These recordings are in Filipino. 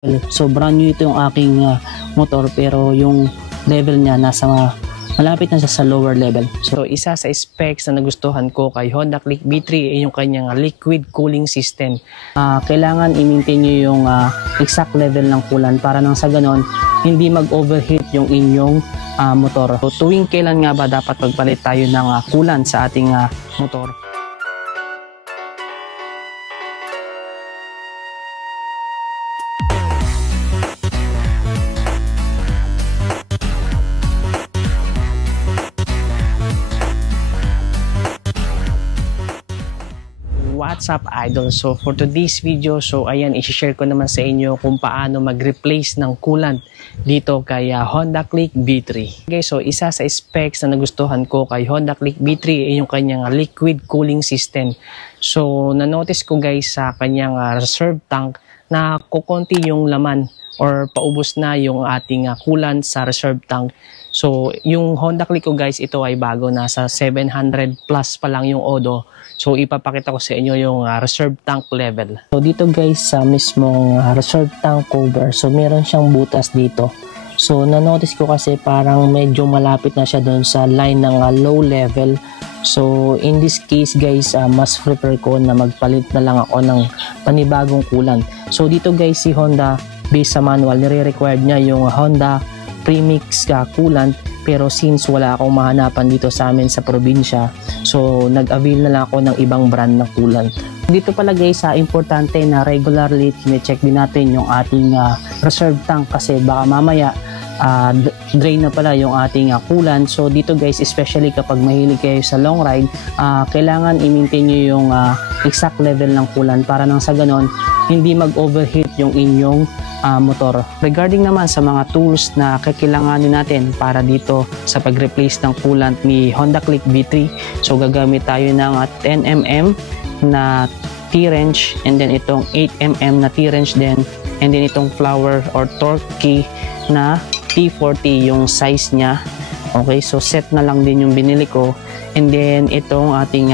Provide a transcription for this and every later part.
So brand new ito yung aking motor, pero yung level niya nasa malapit na siya sa lower level. So isa sa specs na nagustuhan ko kay Honda Click B3 ay yung kanyang liquid cooling system. Kailangan i-maintain nyo yung exact level ng coolant para nang sa ganon hindi mag-overheat yung inyong motor. So tuwing kailan nga ba dapat magpalit tayo ng coolant sa ating motor? What's up, idol? So for today's video, so ayan, i-share ko naman sa inyo kung paano mag-replace ng coolant dito kay Honda Click B3. Okay, so isa sa specs na nagustuhan ko kay Honda Click B3 ay yung kanyang liquid cooling system. So na-notice ko guys sa kanyang reserve tank na kukonti yung laman or paubos na yung ating coolant sa reserve tank. So yung Honda Click ko guys, ito ay bago, nasa 700 plus pa lang yung odo. So ipapakita ko sa inyo yung reserve tank level. So dito guys sa mismong reserve tank cover, so meron siyang butas dito. So na-notice ko kasi parang medyo malapit na siya doon sa line ng low level. So in this case guys, mas prefer ko na magpalit na lang ako ng panibagong coolant. So dito guys si Honda, based sa manual, nire-required niya yung Honda premix coolant, pero since wala akong mahanapan dito sa amin sa probinsya, so nag-avail na lang ako ng ibang brand ng coolant. Dito pala guys, importante na regularly kine-check din natin yung ating reserve tank kasi baka mamaya drain na pala yung ating coolant. So dito guys, especially kapag mahilig kayo sa long ride, kailangan i-maintain nyo yung exact level ng coolant para nang sa ganon hindi mag-overheat yung inyong motor. Regarding naman sa mga tools na kakailanganin natin para dito sa pag-replace ng coolant ni Honda Click B3, so gagamit tayo ng 10mm na T-wrench, and then itong 8mm na T-wrench din, and then itong flower or torque key na T40 yung size niya. Okay, so set na lang din yung binili ko, and then itong ating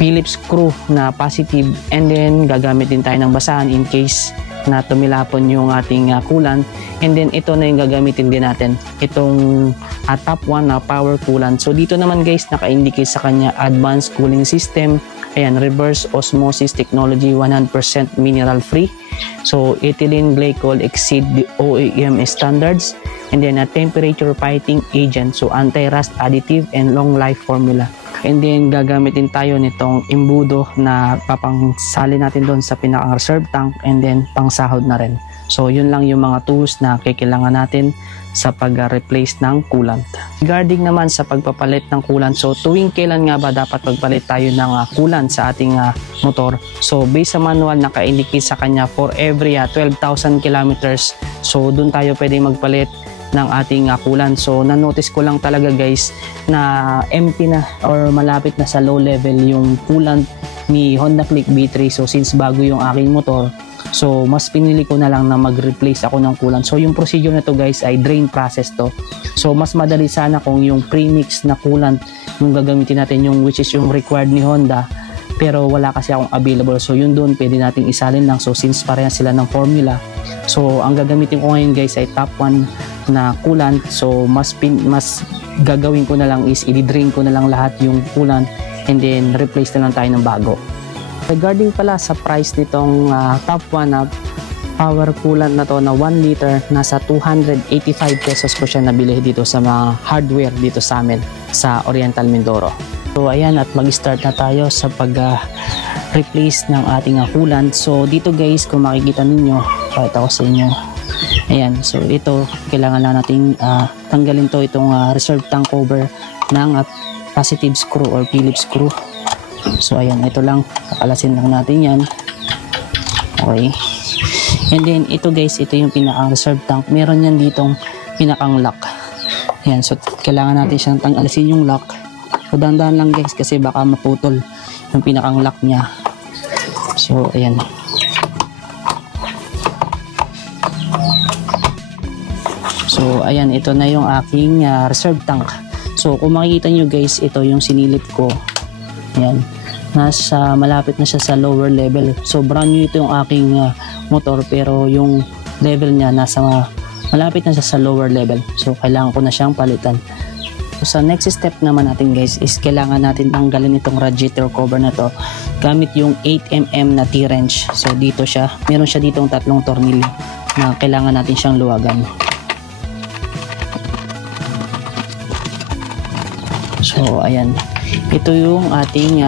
Phillips screw na positive, and then gagamit din tayo ng basahan in case na tumilapon yung ating coolant, and then ito na yung gagamitin din natin, itong top 1 na power coolant. So dito naman guys, naka-indicate sa kanya advanced cooling system, ayan, reverse osmosis technology, 100% mineral free, so ethylene glycol exceed the OEM standards, and then a temperature fighting agent, so anti-rust additive and long life formula. And then gagamitin tayo nitong imbudo na papangsali natin doon sa pinakang reserve tank, and then pangsahod na rin. So yun lang yung mga tools na kailangan natin sa pag-replace ng coolant. Regarding naman sa pagpapalit ng coolant, so tuwing kailan nga ba dapat magpalit tayo ng coolant sa ating motor? So based sa manual, naka-indicate sa kanya for every 12,000 kilometers. So doon tayo pwedeng magpalit ng ating coolant. So na-notice ko lang talaga guys na empty na or malapit na sa low level yung coolant ni Honda Click B3. So since bago yung aking motor, so mas pinili ko na lang na mag-replace ako ng coolant. So yung procedure na to guys ay drain process to. So mas madali sana kung yung premix na coolant yung gagamitin natin, yung which is yung required ni Honda, pero wala kasi akong available. So yun doon pwede nating isalin lang. So since parehas sila ng formula, so ang gagamitin ko ngayon guys ay top 1 na coolant. So mas gagawin ko na lang is i-drain ko na lang lahat yung coolant, and then replace na lang tayo ng bago. Regarding pala sa price nitong top 1 na power coolant na to na 1 liter, nasa 285 pesos ko siya nabili dito sa mga hardware dito sa amin sa Oriental Mindoro. So ayan, at mag-start na tayo sa pag-replace ng ating coolant. So dito guys, kung makikita ninyo, pakita ko sa inyo. Ayan, so ito, kailangan na nating tanggalin to, itong reserve tank cover ng positive screw or Phillips screw. So ayan, ito lang, kakalasin lang natin yan. Okay. And then ito guys, ito yung pinakang reserve tank. Meron yan ditong pinakang lock. Ayan, so kailangan natin siyang tanggalin yung lock. So dahan-dahan lang guys kasi baka maputol yung pinakang lock niya. So ayan. So ayan, ito na yung aking reserve tank. So kung makikita nyo guys, ito yung sinilip ko. Ayan, nasa malapit na siya sa lower level. So brand new ito yung aking motor, pero yung level niya nasa malapit na siya sa lower level. So kailangan ko na siyang palitan. So, sa next step naman natin guys is kailangan natin tanggalin itong radiator cover na to gamit yung 8mm na T-wrench. So dito siya, meron siya ditong 3 tornilyo na kailangan natin siyang luwagan. So ayan, ito yung ating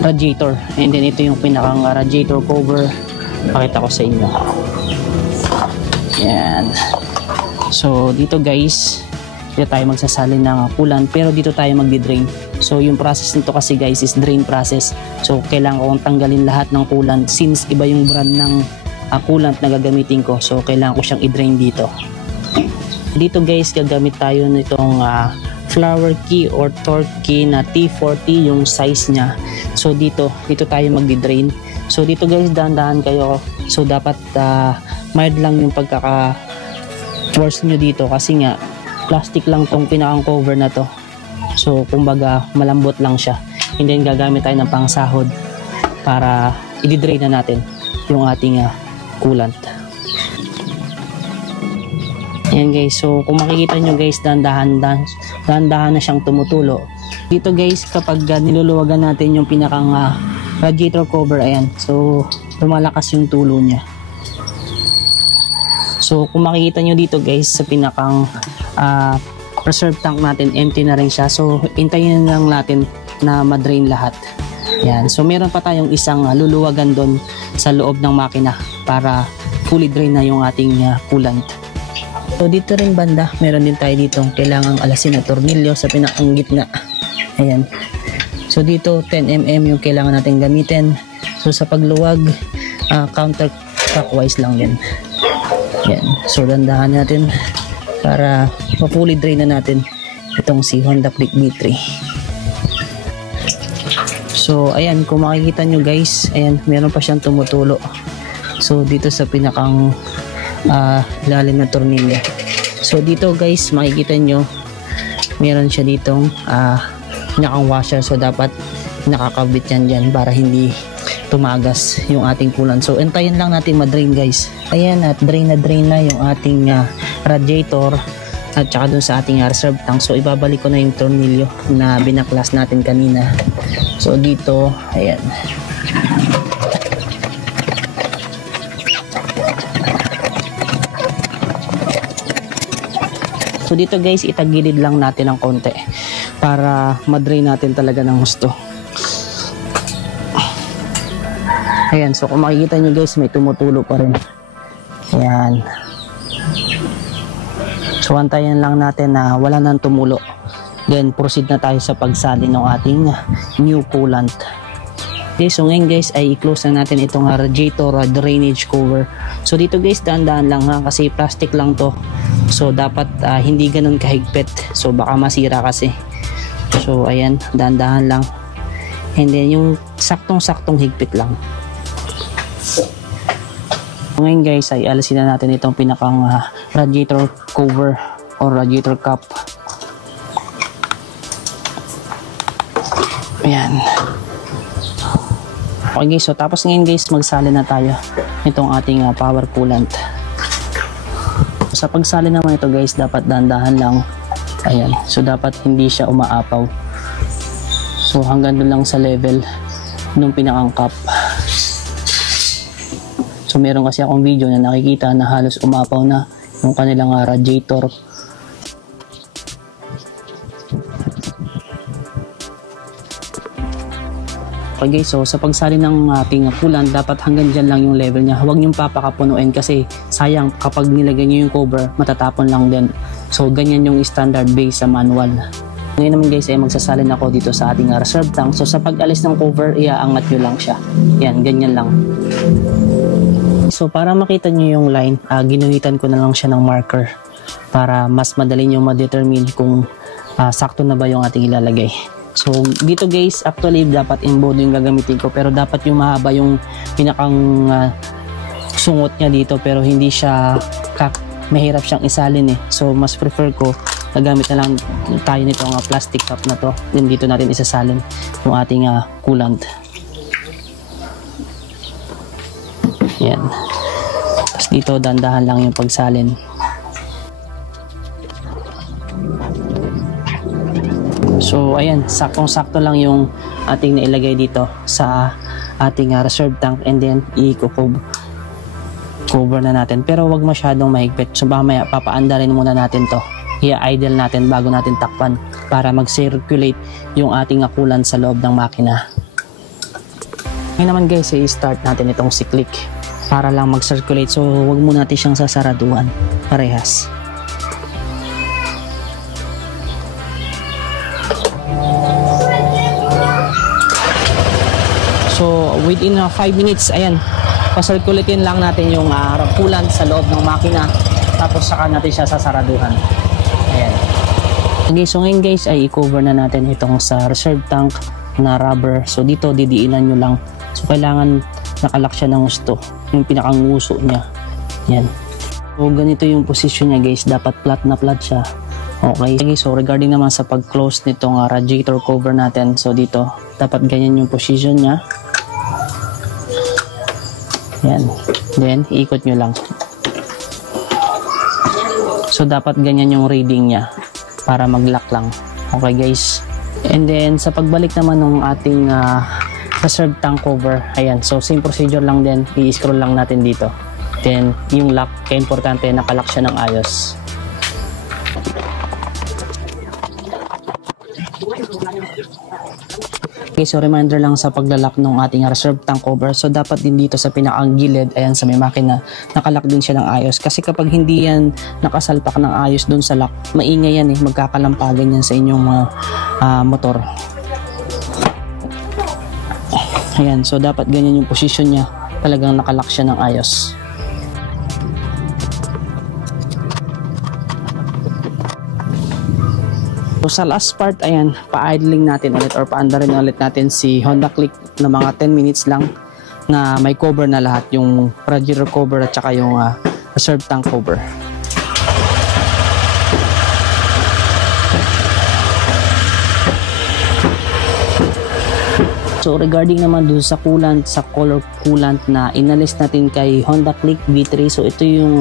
radiator, and then ito yung pinakang radiator cover. Pakita ko sa inyo. Yan. So dito guys, dito tayo magsasalin ng coolant, pero dito tayo magdi-drain. So yung process nito kasi guys is drain process. So kailangan kong tanggalin lahat ng coolant since iba yung brand ng coolant na gagamitin ko. So kailangan ko siyang i-drain dito. Dito guys, gagamit tayo nitong flower key or torque key na T40 yung size niya. So dito tayo magdi-drain. So dito guys, dahan-dahan kayo. So dapat mild lang yung pagkaka-force nyo dito kasi nga plastic lang tong pinakang cover na to. So kumbaga malambot lang siya. And then gagamit tayo ng pangsahod para i-drain na natin yung ating coolant. Ayan guys, so kung makikita nyo guys, dahan-dahan na siyang tumutulo. Dito guys, kapag niluluwagan natin yung pinakang radiator cover, ayan, so lumalakas yung tulo niya. So kung makikita nyo dito guys, sa pinakang reserve tank natin, empty na rin siya. So hintayin lang natin na madrain lahat. Yan. So meron pa tayong isang luluwagan doon sa loob ng makina para fully drain na yung ating coolant. So dito rin banda, meron din tayo dito kailangang alasin na tornilyo sa pinakang gitna. Ayan. So dito 10mm yung kailangan natin gamitin. So sa pagluwag, counterclockwise lang yan. Yan. So dandahan natin para ma-fully drain na natin itong si Honda Click B3. So ayan, kung makikita nyo guys, ayan, meron pa siyang tumutulo. So dito sa pinakang lalim na tornilyo. So dito guys, makikita nyo meron siya ditong pinakang washer. So dapat nakakabit yan dyan para hindi tumagas yung ating coolant. So antayin lang natin ma-drain guys. Ayan, at drain na yung ating radiator at saka dun sa ating reserve tank. So ibabalik ko na yung tornilyo na binaklas natin kanina. So dito, ayan. So dito guys, itagilid lang natin ng konti para ma-drain natin talaga ng gusto. Ayan, so kung makikita nyo guys, may tumutulo pa rin. Ayan. So antayin lang natin na wala nang tumulo. Then proceed na tayo sa pagsalin ng ating new coolant. Okay, so ngayon guys ay i-close na natin itong radiator drainage cover. So dito guys, dahan-dahan lang ha, kasi plastic lang to. So dapat hindi ganun kahigpit. So baka masira kasi. So ayan, dahan-dahan lang. And then yung saktong-saktong higpit lang. Ngayon guys ay alisin na natin itong pinakang radiator cover or radiator cap. Ayan. Okay guys, so tapos ngayon guys, magsalin na tayo itong ating power coolant. Sa pagsalin naman ito guys, dapat dahan-dahan lang. Ayan, so dapat hindi siya umaapaw. So hanggang doon lang sa level nung pinakang cap. So meron kasi akong video na nakikita na halos umapaw na yung kanilang radiator. Okay guys, so sa pagsali ng ating coolant, dapat hanggang dyan lang yung level niya. Huwag niyong papakapunuin kasi sayang kapag nilagay niyo yung cover, matatapon lang din. So ganyan yung standard base sa manual. Ngayon naman guys ay magsasalin ako dito sa ating reserve tank. So sa pag-alis ng cover, iaangat nyo lang siya. Yan, ganyan lang. So para makita nyo yung line, ginuhitan ko na lang siya ng marker para mas madali nyo ma-determine kung sakto na ba yung ating ilalagay. So dito guys, actually dapat embodo yung gagamitin ko, pero dapat yung mahaba yung pinakang sungot niya dito, pero hindi siya mahirap siyang isalin eh. So mas prefer ko nagamit na lang tayo nitong plastic cup na to, then dito natin isasalin yung ating coolant. Yan. Dito dandahan lang yung pagsalin. So ayan, saktong-sakto lang yung ating nailagay dito sa ating reserve tank, and then i-cover na natin, pero wag masyadong mahigpit. So mamaya papaandarin muna natin to, i-idle natin bago natin takpan para mag-circulate yung ating coolant sa loob ng makina. Ngayon naman guys, i-start natin itong cyclic para lang mag-circulate. So wag muna natin siyang sasaraduhan parehas. So within 5 minutes, ayan, pa-circulatein lang natin yung coolant sa loob ng makina, tapos saka natin siya sasaraduhan. Ayan. Okay, so ngayon guys ay i-cover na natin itong sa reserve tank na rubber. So dito didiinan nyo lang. So kailangan nakalock siya ng gusto, yung pinakanguso niya. Yan. So ganito yung position niya guys, dapat flat na flat siya. Okay, so regarding naman sa pag-close nitong radiator cover natin, so dito dapat ganyan yung position niya. Yan. Then iikot nyo lang. So dapat ganyan yung reading niya para mag-lock lang. Okay guys. And then sa pagbalik naman ng ating reserve tank cover, ayan, so same procedure lang din, i-scroll lang natin dito. Then yung lock, kaya importante nakalock siya ng ayos. Okay, so reminder lang sa paglalak ng ating reserve tank cover, so dapat din dito sa pinakang gilid, ayan, sa may makina, nakalock din siya ng ayos, kasi kapag hindi yan nakasalpak ng ayos dun sa lock, maingay yan eh, magkakalampagan yan sa inyong motor. Ayan, so dapat ganyan yung position niya, talagang nakalock siya ng ayos. So sa last part, ayan, pa-idling natin ulit or paandarin ulit natin si Honda Click na mga 10 minutes lang na may cover na lahat, yung radiator cover at saka yung reserve tank cover. So regarding naman dun sa coolant, sa color coolant na inalis natin kay Honda Click V3, so ito yung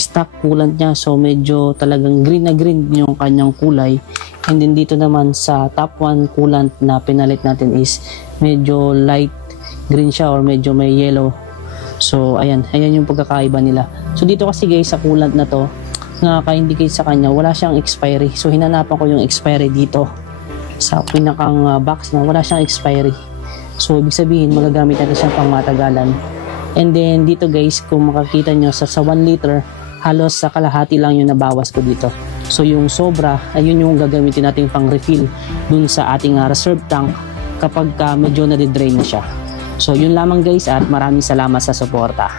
stock coolant niya, so medyo talagang green na green yung kanyang kulay. And then dito naman sa top 1 coolant na pinalit natin is medyo light green siya or medyo may yellow. So ayan yung pagkakaiba nila. So dito kasi guys sa coolant na to, nakaka-indicate sa kanya wala siyang expiry. So hinanapan ko yung expiry dito sa pinakang box na wala siyang expiry. So ibig sabihin magagamit natin siya pang matagalan. And then dito guys, kung makakita nyo sa 1 liter, halos sa kalahati lang yung nabawas ko dito. So yung sobra, ayun yung gagamitin natin pang refill dun sa ating reserve tank kapag medyo nadidrain na siya. So yun lamang guys, at maraming salamat sa suporta.